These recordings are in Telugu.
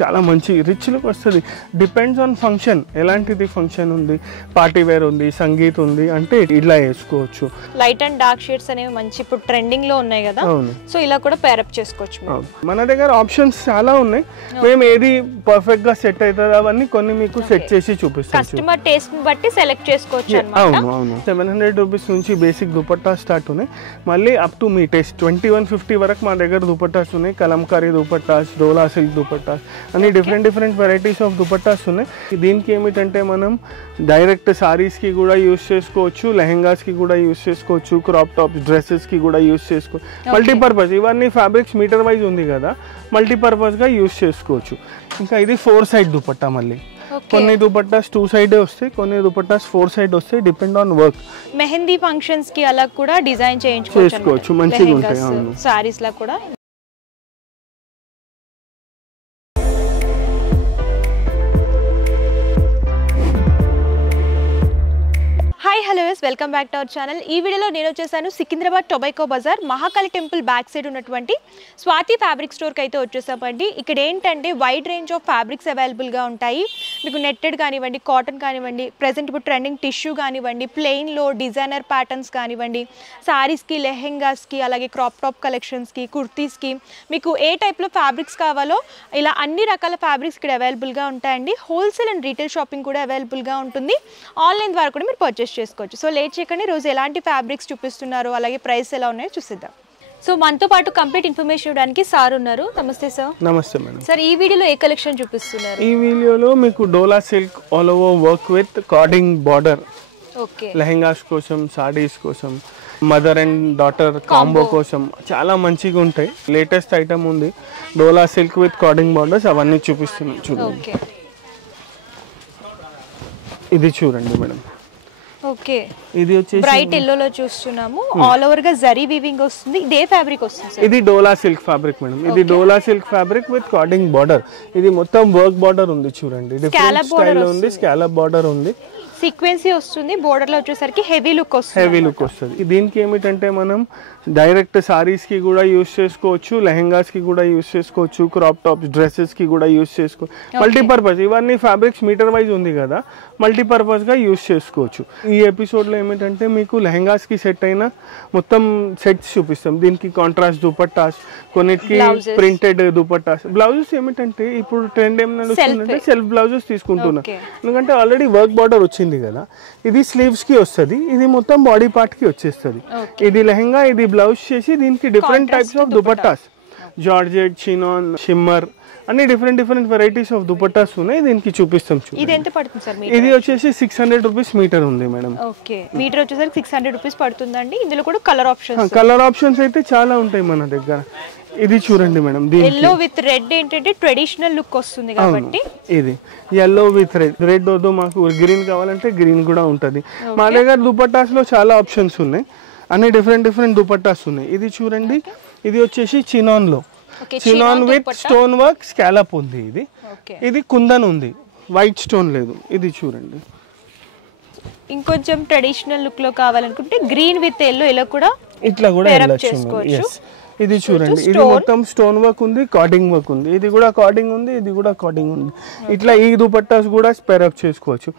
చాలా మంచి రిచ్ లుక్ వస్తుంది. డిపెండ్స్ ఆన్ ఫంక్షన్, ఎలాంటిది ఫంక్షన్ ఉంది, పార్టీ వేర్ ఉంది, సంగీత్ ఉంది అంటే ఇలా వేసుకోవచ్చు. లైట్ అండ్ డార్క్ షేడ్స్ అనేవి మంచి ఇప్పుడు ట్రెండింగ్ లో ఉన్నాయి కదా, సో ఇలా కూడా పేరప్ చేసుకోవచ్చు. మన దగ్గర ఆప్షన్స్ చాలా ఉన్నాయి. మేము ఏది పర్ఫెక్ట్ గా సెట్ అవుతుంది అవన్నీ కొన్ని మీకు సెట్ చేసి చూపిస్తాం. కస్టమర్ టేస్ట్ ని బట్టి సెలెక్ట్ చేసుకోవచ్చు. అవును 700 రూపీస్ నుంచి బేసిక్ దుపట్టా స్టార్ట్ ఉన్నాయి. మళ్ళీ అప్ టు మీ టేస్ట్ 2150 వరకు మా దగ్గర దుపట్టాస్ ఉన్నాయి. కలంకారీ దుపట్టాస్, డోలా సిల్క్ దుపట్టాస్ అన్ని డిఫరెంట్ వెరైటీస్ ఆఫ్ దుపట్టాస్ ఉన్నాయి. దీనికి ఏమిటంటే మనం డైరెక్ట్ సారీస్ కి కూడా యూస్ చేసుకోవచ్చు, లెహెంగాస్ కి కూడా యూస్ చేసుకోవచ్చు, క్రాప్ టాప్స్, డ్రెస్సెస్ కి కూడా యూస్ చేసుకోవచ్చు. మల్టీపర్పస్ ఇవన్నీ ఫ్యాబ్రిక్స్ మీటర్ వైజ్ ఉంది కదా, మల్టీపర్పస్ గా యూస్ చేసుకోవచ్చు. ఇంకా ఇది 4 సైడ్ దుపట్టా. మళ్ళీ కొన్ని దుపట్టాస్ 2 సైడే వస్తాయి, కొన్ని దుపట్టాస్ 4 సైడ్ వస్తాయి. Depend on work. Mehndi functions కి అలా కూడా డిజైన్ చేయించుకోవచ్చు, మంచిగా ఉంటాయి. సారీస్ లా కూడా. Hi hello welcome back to our channel. ఈ వీడియోలో నేను వచ్చేసాను Secunderabad Tobacco Bazaar Mahakali temple back side ఉన్నటువంటి స్వాతి ఫ్యాబ్రిక్ స్టోర్కి అయితే వచ్చేసామండి. ఇక్కడ ఏంటంటే వైడ్ రేంజ్ ఆఫ్ ఫ్యాబ్రిక్స్ అవైలబుల్గా ఉంటాయి. మీకు నెట్టెడ్ కానివ్వండి, కాటన్ కానివ్వండి, ప్రజెంట్ ఇప్పుడు ట్రెండింగ్ టిష్యూ కానివ్వండి, ప్లెయిన్లో డిజైనర్ ప్యాటర్న్స్ కానివ్వండి, సారీస్కి, లెహెంగాస్కి, అలాగే క్రాప్ టాప్ కలెక్షన్స్కి, కుర్తీస్కి మీకు ఏ టైప్లో ఫ్యాబ్రిక్స్ కావాలో ఇలా అన్ని రకాల ఫ్యాబ్రిక్స్ ఇక్కడ అవైలబుల్గా ఉంటాయండి. హోల్సేల్ అండ్ రీటైల్ షాపింగ్ కూడా అవైలబుల్గా ఉంటుంది. ఆన్లైన్ ద్వారా కూడా మీరు పర్చేస్ చేసుకోవచ్చు. సో లేట్ చేయకండి, రోజు ఎలాంటి ఫ్యాబ్రిక్స్ చూపిస్తున్నారు, అలాగే ప్రైస్ ఎలా ఉన్నాయో చూసిద్దాం. సో మనతో పాటు కంప్లీట్ ఇన్ఫర్మేషన్ ఇవ్వడానికి సార్ ఉన్నారు. నమస్తే సార్. నమస్తే మేడం. సార్ ఈ వీడియోలో ఏ కలెక్షన్ చూపిస్తున్నారు? ఈ వీడియోలో మీకు Dola silk all over work with cording border, lehengas కోసం, సారీస్ కోసం, మదర్ అండ్ డాటర్ కాంబో కోసం చాలా మంచిగా ఉంటాయి. లేటెస్ట్ ఐటమ్ ఉంది డోలా సిల్క్ విత్ కార్డింగ్ బార్డర్స్, అవన్నీ చూపిస్తున్నాం. చూడండి, ఇది చూడండి మేడం. ఓకే, ఇది వచ్చేసి బ్రైట్ ఎల్లో లో చూస్తున్నాము. ఆల్ ఓవర్ గా జరీ వీవింగ్ వస్తుంది. ఇదే ఫ్యాబ్రిక్ వస్తుంది. ఇది డోలా సిల్క్ ఫ్యాబ్రిక్ మేడం. ఇది Dola silk fabric with cording border. ఇది మొత్తం వర్క్ బార్డర్ ఉంది చూడండి. డిఫరెంట్ స్టైల్ లో ఉంది, స్కాలప్ బార్డర్ ఉంది, సీక్వెన్సీ వస్తుంది. బోర్డర్ లో వచ్చేసరికి హెవీ లుక్ వస్తుంది. దీనికి ఏమిటంటే మనం డైరెక్ట్ సారీస్ కి కూడా యూస్ చేసుకోవచ్చు, లెహెంగాస్ కి కూడా యూస్ చేసుకోవచ్చు, క్రాప్ టాప్స్, డ్రెస్సెస్ కి కూడా యూస్ చేసుకోవచ్చు. మల్టీపర్పస్ ఇవన్నీ ఫ్యాబ్రిక్స్ మీటర్ వైజ్ ఉంది కదా, మల్టీపర్పస్ గా యూస్ చేసుకోవచ్చు. ఈ ఎపిసోడ్ లో ఏమిటంటే మీకు లెహెంగాస్ కి సెట్ అయిన మొత్తం సెట్స్ చూపిస్తాం. దీనికి కాంట్రాస్ట్ దుపట్టాస్, కొన్నిటికి ప్రింటెడ్ దుపట్టాస్. బ్లౌజెస్ ఏమిటంటే ఇప్పుడు ట్రెండ్ ఏం నడుస్తుందంటే సెల్ఫ్ బ్లౌజెస్ తీసుకుంటున్నాం. ఎందుకంటే ఆల్రెడీ వర్క్ బార్డర్ వచ్చింది కదా. ఇది స్లీవ్స్ కి వస్తుంది, ఇది మొత్తం బాడీ పార్ట్ కి వచ్చేస్తుంది. ఇది లెహెంగా, ఇది బ్లౌజ్ చేసి దీనికి different types of dupattas, georgette, chinon, shimmer అన్ని డిఫరెంట్ వెరైటీస్ ఆఫ్ దుపట్టాస్ ఉన్నాయి. దీనికి చూపిస్తాం. ఇది ఎంత పడుతుంది సార్? ఇది వచ్చేసి 600 రూపీస్ మీటర్ ఉంది మేడం. ఓకే, మీటర్ వచ్చేసరికి 600 రూపీస్ పడుతుందండి. ఇందులో కూడా కలర్ ఆప్షన్స్ అయితే చాలా ఉంటాయి మన దగ్గర. ఇది చూడండి మేడం, ఎల్లో విత్ రెడ్ ఏంటంటే ట్రెడిషనల్ లుక్ వస్తుంది కాబట్టి ఇది ఎల్లో విత్ రెడ్ వద్దు, మాకు గ్రీన్ కావాలంటే గ్రీన్ కూడా ఉంటది. మా దగ్గర దుపట్టాస్ లో చాలా ఆప్షన్స్ ఉన్నాయి, అన్ని డిఫరెంట్ దుపట్టాస్ ఉన్నాయి. ఇది చూడండి, ఇది వచ్చేసి చినాన్ లో, chinon with stone work scallop ఉంది. ఇది కుందన్ ఉంది, వైట్ స్టోన్ లేదు. ఇది చూడండి, ఇంకొంచెం ట్రెడిషనల్ లుక్ లో కావాలనుకుంటే గ్రీన్ విత్ ఎల్లో ఇలా కూడా ఇట్లా కూడా చేసుకోవచ్చు. ఇది చూడండి, ఇది మొత్తం స్టోన్ వర్క్ ఉంది, కార్డింగ్ వర్క్ ఉంది. ఇది కూడా కార్డింగ్ ఉంది, ఇది కూడా కార్డింగ్ ఉంది. ఇట్లా ఈ దుపట్టాస్ కూడా స్పెరప్ చేసుకోవచ్చు.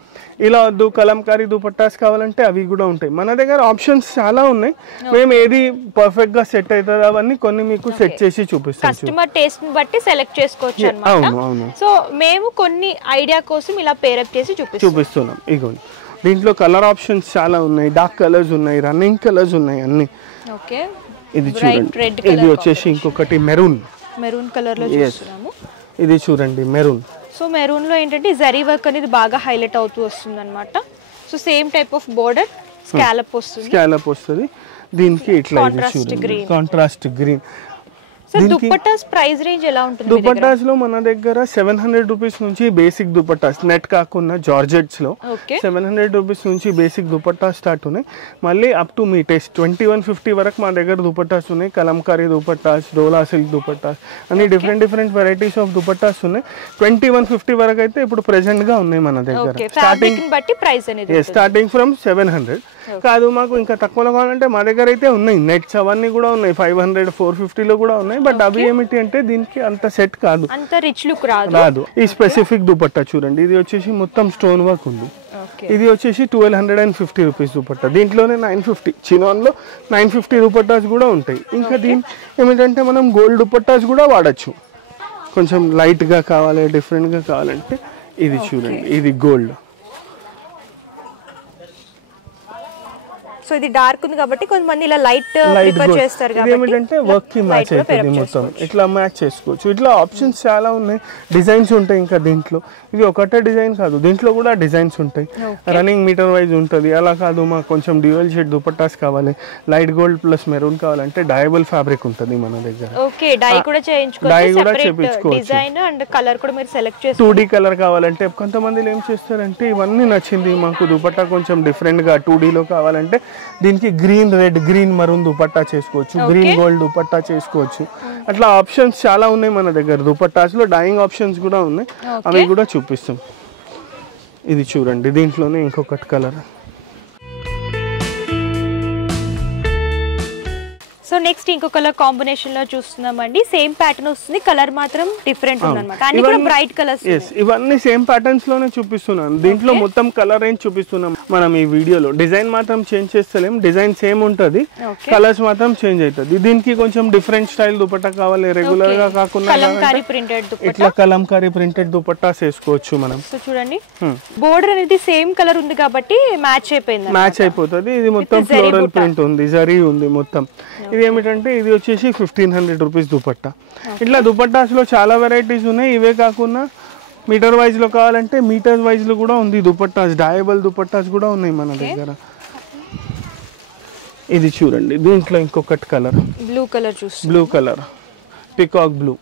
ఇలా వద్దు కలంకారీ దుపట్టాస్ కావాలంటే అవి కూడా ఉంటాయి. మన దగ్గర ఆప్షన్స్ చాలా ఉన్నాయి. మేము ఏది పర్ఫెక్ట్ గా సెట్ అవుతుంది అవన్నీ కొన్ని మీకు సెట్ చేసి చూపిస్తాం. కస్టమర్ టేస్ట్ ని బట్టి సెలెక్ట్ చేసుకోవచ్చు అన్నమాట. సో మేము కొన్ని ఐడియా కోసం ఇలా పేరప్ చేసి చూపిస్తున్నాం. ఇగోండి, దీంట్లో కలర్ ఆప్షన్స్ చాలా ఉన్నాయి. డార్క్ కలర్స్ ఉన్నాయి, రన్నింగ్ కలర్స్ ఉన్నాయి అన్ని. ఓకే, ఇది చూడండి, ఇది వచ్చేసి ఇంకొకటి మెరూన్ కలర్ లో చూస్తున్నాము. ఇది చూడండి మెరూన్. సో మెరూన్ లో ఏంటంటే జరీ వర్క్ అనేది బాగా హైలైట్ అవుతూ వస్తుంది అన్నమాట. So same type of border, scallop వస్తుంది. దీనికి ఇట్లా contrast green. Dupattas price range ఎలా ఉంటుంది? దుపట్టాస్ లో మన దగ్గర 700 రూపీస్ నుంచి బేసిక్ దుపట్టాస్, నెట్ కాకుండా జార్జెట్స్ లో 700 రూపీస్ నుంచి బేసిక్ దుపట్టాస్ స్టార్ట్ ఉన్నాయి. మళ్ళీ అప్ టు మీ టేస్ట్ 2150 వరకు మా దగ్గర దుపట్టాస్ ఉన్నాయి. కలంకారీ దుపట్టాస్, డోలా సిల్క్ దుపట్టాస్ అన్ని డిఫరెంట్ వెరైటీస్ ఆఫ్ దుపట్టాస్ ఉన్నాయి. 2150 వరకు అయితే ఇప్పుడు ప్రెసెంట్ గా ఉన్నాయి మన దగ్గర. స్టార్టింగ్ బట్టి ప్రైస్ అనేది స్టార్టింగ్ ఫ్రమ్ 700. కాదు మాకు ఇంకా తక్కువలో కావాలంటే మా దగ్గర అయితే ఉన్నాయి, నెట్స్ అవన్నీ కూడా ఉన్నాయి, 500 450లో కూడా ఉన్నాయి. బట్ అవి ఏమిటి అంటే దీనికి అంత సెట్ కాదు, అంత రిచ్ లుక్ రాదు. ఈ స్పెసిఫిక్ దుపట్టా చూడండి, ఇది వచ్చేసి మొత్తం స్టోన్ వర్క్ ఉంది. ఇది వచ్చేసి 1250 రూపీస్ దుపట్టా. దీంట్లోనే 950 చినాన్లో 950 దుపట్టాస్ కూడా ఉంటాయి. ఇంకా దీని ఏమిటంటే మనం గోల్డ్ దుపట్టాస్ కూడా వాడచ్చు, కొంచెం లైట్గా కావాలి, డిఫరెంట్గా కావాలంటే. ఇది చూడండి, ఇది గోల్డ్. సో ఇది డార్క్ ఉంది కాబట్టి కొంతమంది ఇలా లైట్ ప్రిఫర్ చేస్తారు కాబట్టి ఏమిటంటే వర్క్ కి మ్యాచ్ అవుతుంది, మొత్తం ఇట్లా మ్యాచ్ చేసుకోవచ్చు. ఇట్లా ఆప్షన్స్ చాలా ఉన్నాయి, డిజైన్స్ ఉంటాయి. ఇంకా దీంట్లో ఇది ఒకటే డిజైన్ కాదు, దీంట్లో కూడా డిజైన్స్ ఉంటాయి. రన్నింగ్ మీటర్ వైజ్ ఉంటుంది. అలా కాదు మాకు కొంచెం డ్యూయల్ షేడ్ దుపట్టాస్ కావాలి, లైట్ గోల్డ్ ప్లస్ మెరూన్ కావాలంటే డయబుల్ ఫ్యాబ్రిక్ ఉంటుంది మన దగ్గర. ఓకే, డై కూడా చేయించుకోవచ్చు, డై కూడా చేయించుకోవచ్చు. డిజైన్ అండ్ కలర్ కూడా మీరు సెలెక్ట్ చేసుకోవచ్చు. 2D కలర్ కావాలంటే కొంతమంది ఏం చేస్తారంటే ఇవన్నీ నచ్చింది మాకు దుపట్టా కొంచెం డిఫరెంట్ గా 2D లో కావాలంటే దీనికి green red green maroon dupatta చేసుకోవచ్చు, గ్రీన్ గోల్డ్ దుపట్టా చేసుకోవచ్చు. అట్లా ఆప్షన్స్ చాలా ఉన్నాయి మన దగ్గర. దుపట్టాస్ లో డైయింగ్ ఆప్షన్స్ కూడా ఉన్నాయి, అవి కూడా చూపిస్తాం. ఇది చూడండి, దీంట్లోనే ఇంకొకటి కలర్. సో నెక్స్ట్ ఇంకో కలర్ కాంబినేషన్ లో చూస్తున్నామండి. సేమ్ ప్యాటర్న్ వస్తుంది, కలర్ మాత్రం డిఫరెంట్ ఉంది అన్నమాట. అన్ని కూడా బ్రైట్ కలర్స్. ఇవన్నీ సేమ్ ప్యాటర్న్స్ లోనే చూపిస్తున్నాను. దీంట్లో మొత్తం కలర్ రేంజ్ చూపిస్తున్నాం మనం ఈ వీడియోలో. డిజైన్ మాత్రం చేంజ్ చేస్తలేం, డిజైన్ సేమ్ ఉంటుంది, కలర్స్ మాత్రం చేంజ్ అవుతుంది. దీనికి కొంచెం డిఫరెంట్ స్టైల్ దుపట్టా కావాలి, రెగ్యులర్ గా కాకుండా ఇట్లా కలంకారీ ప్రింటెడ్ దుపట్టాస్ వేసుకోవచ్చు మనం. సో చూడండి, బోర్డర్ అనేది సేమ్ కలర్ ఉంది కాబట్టి మ్యాచ్ అయిపోయింది, మ్యాచ్ అయిపోతుంది. ఇది మొత్తం ఫ్లోరల్ ప్రింట్ ఉంది, జరీ ఉంది మొత్తం. ఇది ఏమిటంటే ఇది వచ్చేసి 1500 రూపీస్ దుపట్టా. ఇట్లా దుపట్టాస్ లో చాలా వెరైటీస్ ఉన్నాయి. ఇవే కాకుండా మీటర్ వైజ్ లో కావాలంటే మీటర్ వైజ్ లో కూడా ఉంది దుపట్టాస్, డయబుల్ దుపట్టాస్ కూడా ఉన్నాయి మన దగ్గర. ఇది చూడండి, దీంట్లో ఇంకొకటి కలర్, బ్లూ కలర్ చూసి, బ్లూ కలర్ పికాక్ బ్లూ.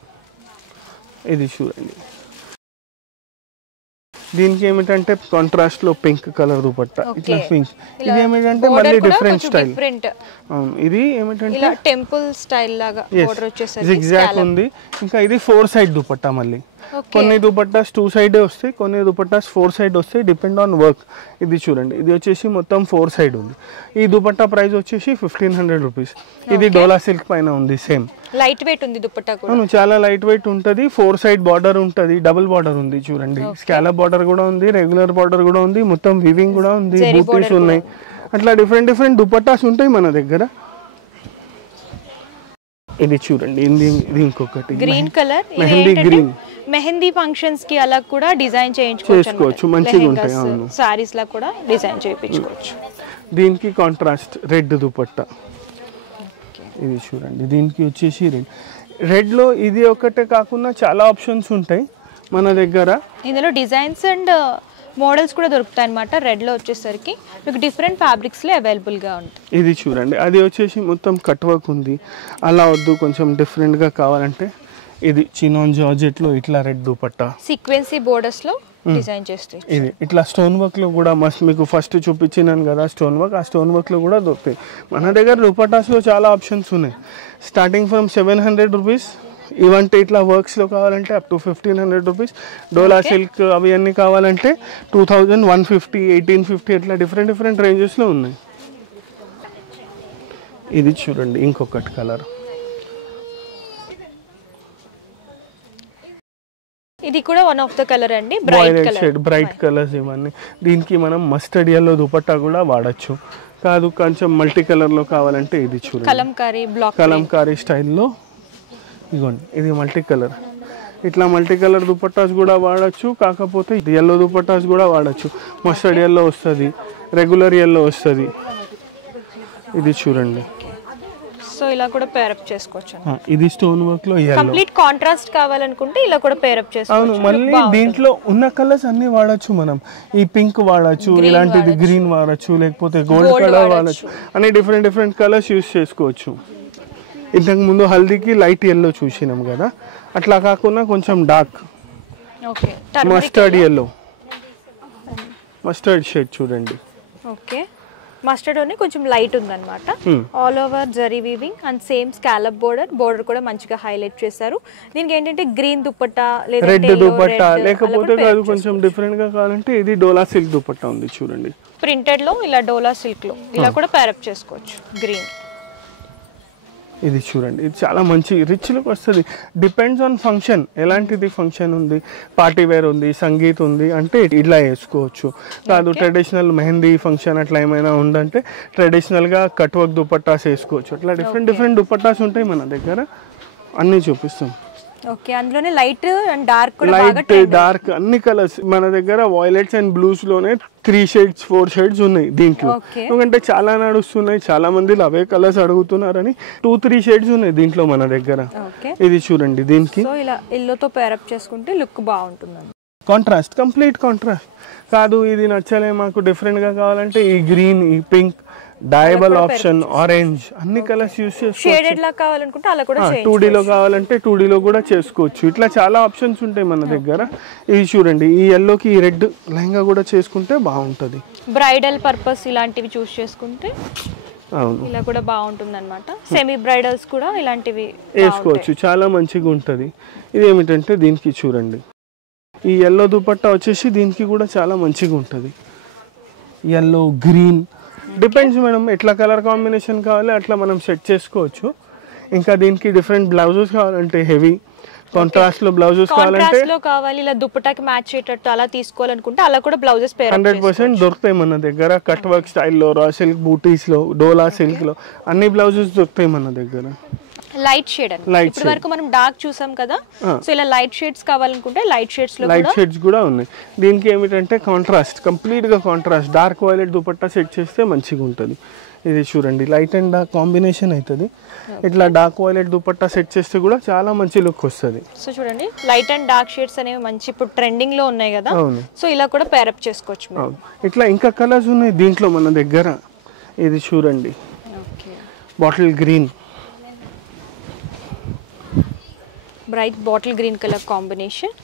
ఇది చూడండి, దీనికి ఏమిటంటే కాంట్రాస్ట్ లో పింక్ కలర్ దుపట్టా, ఇట్లా పింక్. ఇది ఏమిటంటే మళ్ళీ డిఫరెంట్ స్టైల్. అవును, ఇది ఏమిటంటే ఇలా టెంపుల్ స్టైల్ లాగా బోర్డర్ వచ్చేసరికి జిగ్జాగ్ ఉంది. ఇంకా ఇది 4 సైడ్ దుపట్టా. మళ్ళీ కొన్ని దుపట్టాస్ 2 సైడే వస్తాయి, కొన్ని దుపట్టాస్ 4 సైడ్ వస్తాయి, డిపెండ్ ఆన్ వర్క్. ఇది చూడండి, ఇది వచ్చేసి మొత్తం 4 సైడ్ ఉంది. ఈ దుపట్టా ప్రైస్ వచ్చేసి 1500 రూపీస్. ఇది డోలా సిల్క్ పైన ఉంది, సేమ్ లైట్ వెయిట్ ఉంది దుపట్టా కూడా. అవును, చాలా లైట్ వెయిట్ ఉంటుంది. 4 సైడ్ బార్డర్ ఉంటుంది, డబుల్ బార్డర్ ఉంది చూడండి. స్కాలప్ బార్డర్ కూడా ఉంది, రెగ్యులర్ బార్డర్ కూడా ఉంది, మొత్తం వివింగ్ కూడా ఉంది, బూటీస్ ఉన్నాయి. అట్లా డిఫరెంట్ డిఫరెంట్ దుపట్టాస్ ఉంటాయి మన దగ్గర. ఇది చూడండి, ఇది ఇంకొకటి green colour, mehndi green. Mehndi functions కి అలా కూడా డిజైన్ చేయించుకోవచ్చు, మంచిగా ఉంటాయి. అవును, సారీస్ లా కూడా డిజైన్ చేయించుకోవచ్చు. దీనికి కాంట్రాస్ట్ రెడ్ దుపట్టా. ఇది చూడండి, దీనికి వచ్చేసి రెడ్ లో ఇది ఒకటే కాకుండా చాలా ఆప్షన్స్ ఉంటాయి మన దగ్గర. ఇందులో డిజైన్స్ అండ్ మోడల్స్ కూడా దొరుకుతాయి అన్నమాట. రెడ్ లో వచ్చేసరికి మీకు డిఫరెంట్ ఫ్యాబ్రిక్స్ లో అవైలబుల్ గా ఉంటాయి. ఇది చూడండి, అది వచ్చేసి మొత్తం కట్ వర్క్ ఉంది. అలా వద్దు, కొంచెం డిఫరెంట్ గా కావాలంటే ఇది చినాన్ జార్జెట్ లో ఇట్లా రెడ్ దుపట్టా, సీక్వెన్సీ బోర్డర్స్ లో డిజైన్ చేస్తాయి. ఇది ఇట్లా స్టోన్ వర్క్ లో కూడా మస్తు, మీకు ఫస్ట్ చూపించినాను కదా స్టోన్ వర్క్, ఆ స్టోన్ వర్క్ లో కూడా దొరుకుతాయి మన దగ్గర. దుపట్టాస్ లో చాలా ఆప్షన్స్ ఉన్నాయి, స్టార్టింగ్ ఫ్రమ్ 700 రూపీస్. ఇవంటే ఇట్లా వర్క్స్ లో కావాలంటే up to 1500 rupees. Dola silk అవి అన్నీ కావాలంటే 2000, 150, 1850 ఇట్లా డిఫరెంట్ డిఫరెంట్ రేంజెస్ లో ఉన్నాయి. ఇది చూడండి, ఇంకొకటి కలర్. ఇది కూడా వన్ ఆఫ్ ద కలర్ అండి, బ్రైట్ కలర్, బ్రైట్ కలర్స్ ఇవన్నీ. దీనికి మనం మస్టర్డ్ yellow దుపట్టా కూడా వాడచ్చు. కాదు కొంచెం మల్టీ కలర్ లో కావాలంటే ఇది చూడండి, కలంకారీ బ్లాక్, కలంకారీ స్టైల్లో. ఇగోండి, ఇది మల్టీ కలర్. ఇట్లా మల్టీ కలర్ దుపట్టాస్ కూడా వాడచ్చు, కాకపోతే yellow దుపట్టాస్ కూడా వాడచ్చు. మస్టర్డ్ yellow వస్తుంది, రెగ్యులర్ yellow వస్తుంది. ఇది చూడండి, సో ఇలా కూడా పేర్ అప్ చేసుకోవచ్చు. ఇది స్టోన్ వర్క్ లో కంప్లీట్ కాంట్రాస్ట్ కావాలనుకుంటే ఇలా కూడా పేర్ అప్ చేసుకోవచ్చు. అవును, మళ్ళీ దీంట్లో ఉన్న కలర్స్ అన్ని వాడచ్చు మనం. ఈ పింక్ వాడచ్చు, ఇలాంటిది గ్రీన్ వాడచ్చు, లేకపోతే గోల్డ్ కలర్ వాడచ్చు. అన్ని డిఫరెంట్ డిఫరెంట్ కలర్స్ యూస్ చేసుకోవచ్చు. ఇంతకు ముందు హల్దీకి లైట్ yellow చూసినాం కదా, అట్లా కాకుండా కొంచెం dark mustard yellow, mustard shade చూడండి. ఓకే, మస్టర్డ్ లోనే కొంచెం లైట్ ఉందన్నమాట. All over zari weaving and same scallop border కూడా మంచిగా హైలైట్ చేశారు. దీనికి ఏంటంటే గ్రీన్ దుపట్టా లేదా రెడ్ దుపట్టా లేకపోతే కాదు కొంచెం డిఫరెంట్ గా కావాలంటే ఇది డోలా సిల్క్ దుపట్టా ఉంది చూడండి. ప్రింటెడ్ లో ఇలా డోలా సిల్క్ లో ఇలా కూడా పేరప్ చేసుకోవచ్చు. గ్రీన్ ఇది చూడండి, ఇది చాలా మంచి రిచ్ లుక్ వస్తుంది. డిపెండ్స్ ఆన్ ఫంక్షన్, ఎలాంటిది ఫంక్షన్ ఉంది, పార్టీ వేర్ ఉంది, సంగీత్ ఉంది అంటే ఇట్లా వేసుకోవచ్చు. కాదు ట్రెడిషనల్ మెహందీ ఫంక్షన్ అట్లా ఏమైనా ఉందంటే ట్రెడిషనల్గా కట్ వర్క్ దుపట్టాస్ వేసుకోవచ్చు. అట్లా డిఫరెంట్ దుపట్టాస్ ఉంటాయి మన దగ్గర, అన్నీ చూపిస్తాం. ఓకే, అందులోనే లైట్ అండ్ డార్క్ కూడా లైట్ డార్క్ అన్ని కలర్స్ మన దగ్గర వైలెట్స్ అండ్ బ్లూస్ లోనే 3 షేడ్స్ 4 షేడ్స్ ఉన్నాయి దీంట్లో. ఎందుకంటే చాలా నడుస్తున్నాయి, చాలా మంది అవే కలర్స్ అడుగుతున్నారని 2-3 షేడ్స్ ఉన్నాయి దీంట్లో మన దగ్గర. ఇది చూడండి, దీనికి ఇలా ఎల్లోతో పేరప్ చేసుకుంటే లుక్ బాగుంటుంది. Contrast, complete contrast. కాదు ఇది నచ్చలే మాకు డిఫరెంట్ గా కావాలంటే ఈ గ్రీన్, ఈ పింక్, డయబుల్ ఆప్షన్, ఆరెంజ్ అన్ని కలర్స్ యూస్ చేసుకోవచ్చు. షేడెడ్ లా కావాలనుకుంటే అలా కూడా 2D లో కావాలంటే 2D లో కూడా చేసుకోవచ్చు. ఇట్లా చాలా ఆప్షన్స్ ఉంటాయి మన దగ్గర. ఇది చూడండి, ఈ ఎల్లోకి ఈ రెడ్ లెహంగా కూడా చేసుకుంటే బాగుంటది. బ్రైడల్ పర్పస్ ఇలాంటివి చూస్ చేసుకుంటే అవును ఇలా కూడా బాగుంటుంది అనమాట. సెమీ బ్రైడల్స్ కూడా ఇలాంటివి వేసుకోవచ్చు, చాలా మంచిగా ఉంటది. ఇది ఏమిటంటే దీనికి చూడండి, ఈ ఎల్లో దుపట్టా వచ్చేసి దీనికి కూడా చాలా మంచిగా ఉంటుంది. ఎల్లో, గ్రీన్ డిపెండ్స్ మేడం, ఎట్లా కలర్ కాంబినేషన్ కావాలి అట్లా మనం సెట్ చేసుకోవచ్చు. ఇంకా దీనికి డిఫరెంట్ బ్లౌజెస్ కావాలంటే హెవీ కాంట్రాస్ట్ లో బ్లౌజెస్ కావాలంటే కావాలి, ఇలా దుపట్టాకి మ్యాచ్ అయ్యేటట్టు అలా తీసుకోవాలనుకుంటే అలా కూడా బ్లౌజెస్ 100% దొరుకుతాయి మన దగ్గర. కట్ వర్క్ స్టైల్లో, రా సిల్క్ బూటీస్ లో, డోలా సిల్క్ లో అన్ని బ్లౌజెస్ దొరుకుతాయి మన దగ్గర. లైట్ షేడ్ అని ఇప్పటి వరకు మనం డార్క్ చూసాం కదా, సో ఇలా లైట్ షేడ్స్ కావాలనుకుంటే లైట్ షేడ్స్ కూడా ఉన్నాయి. దీనికి ఏమిటంటే కాంట్రాస్ట్, కంప్లీట్ గా contrast dark violet dupatta set చేస్తే మంచిగా ఉంటుంది. ఇది చూడండి, లైట్ అండ్ డార్క్ కాంబినేషన్ అవుతుంది. ఇట్లా డార్క్ వైలెట్ దుపట్టా సెట్ చేస్తే కూడా చాలా మంచి లుక్ వస్తుంది. సో చూడండి, లైట్ అండ్ డార్క్ షేడ్స్ అనేవి మంచి ఇప్పుడు ట్రెండింగ్ లో ఉన్నాయి కదా, సో ఇలా కూడా పేరప్ చేసుకోవచ్చు. ఇట్లా ఇంకా కలర్స్ ఉన్నాయి దీంట్లో మన దగ్గర. ఇది చూడండి, bottle green, bright bottle green colour combination.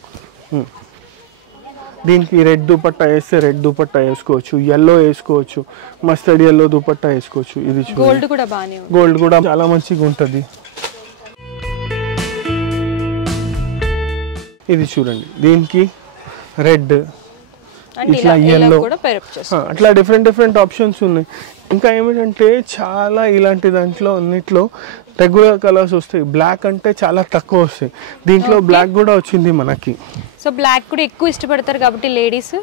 దీనికి రెడ్ దుపట్టా వేస్తే రెడ్ దుపట్టా వేసుకోవచ్చు, ఎల్లో వేసుకోవచ్చు, మస్టర్డ్ ఎల్లో దుపట్టా వేసుకోవచ్చు. ఇది గోల్డ్ కూడా బాగానే ఉంది, గోల్డ్ కూడా చాలా మంచిగా ఉంటుంది. ఇది చూడండి, దీనికి రెడ్, ఇట్లా ఎల్లో, అట్లా డిఫరెంట్ ఆప్షన్స్ ఉన్నాయి. ఇంకా ఏమిటంటే చాలా ఇలాంటి దాంట్లో అన్నిట్లో రెగ్యులర్ కలర్స్ వస్తాయి. బ్లాక్ అంటే చాలా తక్కువ వస్తాయి, దీంట్లో బ్లాక్ కూడా వచ్చింది మనకి. సో బ్లాక్ కూడా ఎక్కువ ఇష్టపడతారు కాబట్టి లేడీస్,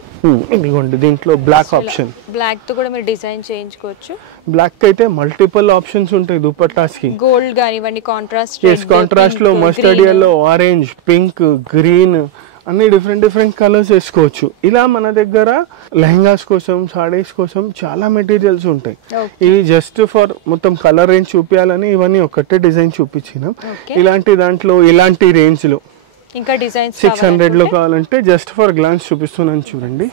ఇదిగోండి దీంట్లో బ్లాక్ ఆప్షన్. బ్లాక్ తో కూడా మీరు డిజైన్ చేయించుకోవచ్చు. బ్లాక్ అయితే మల్టిపుల్ ఆప్షన్స్ ఉంటాయి దుపట్టాస్ కి. గోల్డ్ గానివ్వండి, కాంట్రాస్ట్ లో mustard yellow, orange, pink, green అన్ని డిఫరెంట్ కలర్స్ వేసుకోవచ్చు. ఇలా మన దగ్గర లెహంగాస్ కోసం, సారీస్ కోసం చాలా మెటీరియల్స్ ఉంటాయి. ఇవి జస్ట్ ఫర్ మొత్తం కలర్ రేంజ్ చూపించాలని ఇవన్నీ ఒకటే డిజైన్ చూపించినాం. ఇలాంటి దాంట్లో ఇలాంటి రేంజ్ లో ఇంకా డిజైన్స్ 600 లో కావాలంటే జస్ట్ ఫర్ గ్లాన్స్ చూపిస్తున్నాను చూడండి.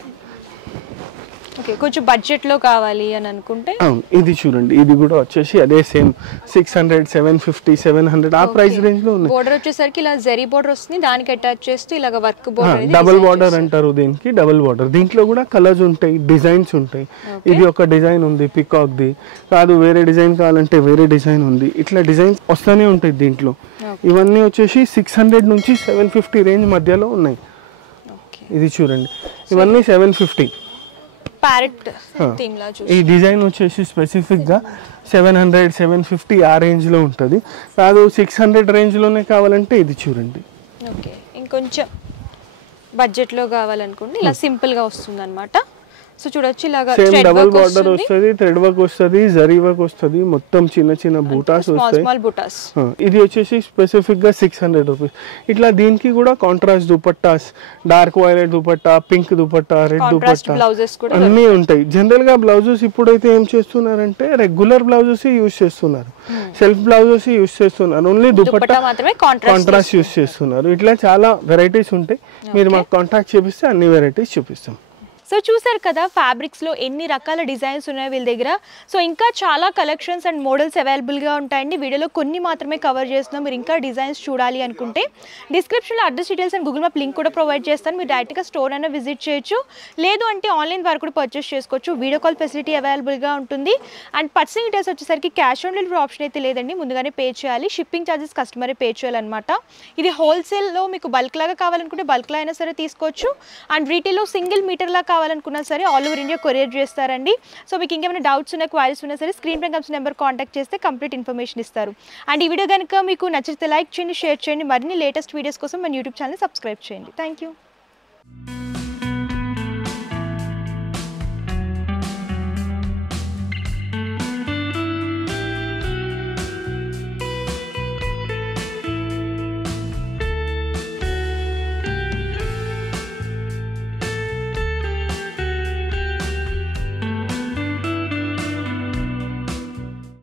కొంచెం బడ్జెట్ లో కావాలి అని అనుకుంటే ఇది చూడండి, ఇది కూడా వచ్చేసి అదే సేమ్ 600, 750, 700 ఆ ప్రైస్ రేంజ్ లో ఉంది. బోర్డర్ వచ్చేసరికి ఇలా జరీ బోర్డర్ వస్తుంది, దానికి అటాచ్ చేస్తూ ఇలాగ వర్క్ బోర్డర్, డబుల్ బోర్డర్ అంటారు దీనికి. డబుల్ బోర్డర్ దీంట్లో కూడా కలర్స్ ఉంటాయి, డిజైన్స్ ఉంటాయి. ఇది ఒక డిజైన్ ఉంది పికాక్ ది, కాదు వేరే డిజైన్ కావాలంటే వేరే డిజైన్ ఉంది. ఇట్లా డిజైన్స్ వస్తూనే ఉంటాయి దీంట్లో. ఇవన్నీ వచ్చేసి 600 నుంచి 750 రేంజ్ మధ్యలో ఉన్నాయి. ఇది చూడండి, ఇవన్నీ 750. ఈ డిజైన్ వచ్చేసి స్పెసిఫిక్ గా 700, 750 ఆ రేంజ్ లో ఉంటుంది. కాదు 600 రేంజ్ లోనే కావాలంటే ఇది చూడండి. ఇంకొంచెం బడ్జెట్ లో కావాలనుకోండి ఇలా సింపుల్ గా వస్తుంది అనమాట. సో చూడొచ్చు, ఇలాగా సేమ్ డబుల్ బార్డర్ వస్తుంది, థ్రెడ్ వర్క్ వస్తుంది, జరీ వర్క్ వస్తుంది, మొత్తం చిన్న బూటాస్ వస్తాయి. ఇది వచ్చేసి స్పెసిఫిక్ గా 600 రూపీస్. ఇట్లా దీనికి కూడా contrast dupattas, dark violet dupatta, pink dupatta, red dupatta అన్నీ ఉంటాయి. జనరల్ గా బ్లౌజెస్ ఇప్పుడైతే ఏం చేస్తున్నారంటే రెగ్యులర్ బ్లౌజెస్ యూజ్ చేస్తున్నారు, సెల్ఫ్ బ్లౌజెస్ యూజ్ చేస్తున్నారు, ఓన్లీ దుపట్టా కాంట్రాస్ట్ యూజ్ చేస్తున్నారు. ఇట్లా చాలా వెరైటీస్ ఉంటాయి. మీరు మాకు కాంటాక్ట్ చేపిస్తే అన్ని వెరైటీస్ చూపిస్తాం. సో చూసారు కదా ఫ్యాబ్రిక్స్లో ఎన్ని రకాల డిజైన్స్ ఉన్నాయి వీళ్ళ దగ్గర. సో ఇంకా చాలా కలెక్షన్స్ అండ్ మోడల్స్ అవైలబుల్గా ఉంటాయండి. వీడియోలో కొన్ని మాత్రమే కవర్ చేస్తున్నాం. మీరు ఇంకా డిజైన్స్ చూడాలి అనుకుంటే డిస్క్రిప్షన్లో address details and Google map link కూడా ప్రొవైడ్ చేస్తాను. మీరు డైరెక్ట్గా స్టోర్ అయినా విజిట్ చేయొచ్చు, లేదు అంటే ఆన్లైన్ ద్వారా కూడా పర్చేస్ చేసుకోవచ్చు. వీడియో కాల్ ఫెసిలిటీ అవైలబుల్గా ఉంటుంది. అండ్ పర్చేసింగ్ డీటెయిల్స్ వచ్చేసరికి క్యాష్ ఆన్ డెలివరీ ఆప్షన్ అయితే లేదండి, ముందుగానే పే చేయాలి. షిప్పింగ్ ఛార్జెస్ కస్టమరే పే చేయాలన్నమాట. ఇది హోల్సేల్లో మీకు బల్క్ లాగా కావాలనుకుంటే బల్క్లో అయినా సరే తీసుకోవచ్చు. అండ్ రీటైల్లో సింగిల్ మీటర్ లాగా కావాలనుకున్నా సరే ఆల్ ఓవర్ ఇండియా కొరియర్ చేస్తారండి. సో మీకు ఇంకేమైనా డౌట్స్ ఉన్నా, క్వైరీస్ ఉన్నా సరే స్క్రీన్ పై కనిపిస్తున్న నెంబర్ కాంటాక్ట్ చేస్తే కంప్లీట్ ఇన్ఫర్మేషన్ ఇస్తారు. అండ్ ఈ వీడియో కనుక మీకు నచ్చితే లైక్ చేయండి, షేర్ చేయండి. మరిన్ని లేటెస్ట్ వీడియోస్ కోసం మన యూట్యూబ్ ఛానల్ సబ్స్క్రైబ్ చేయండి. Thank you.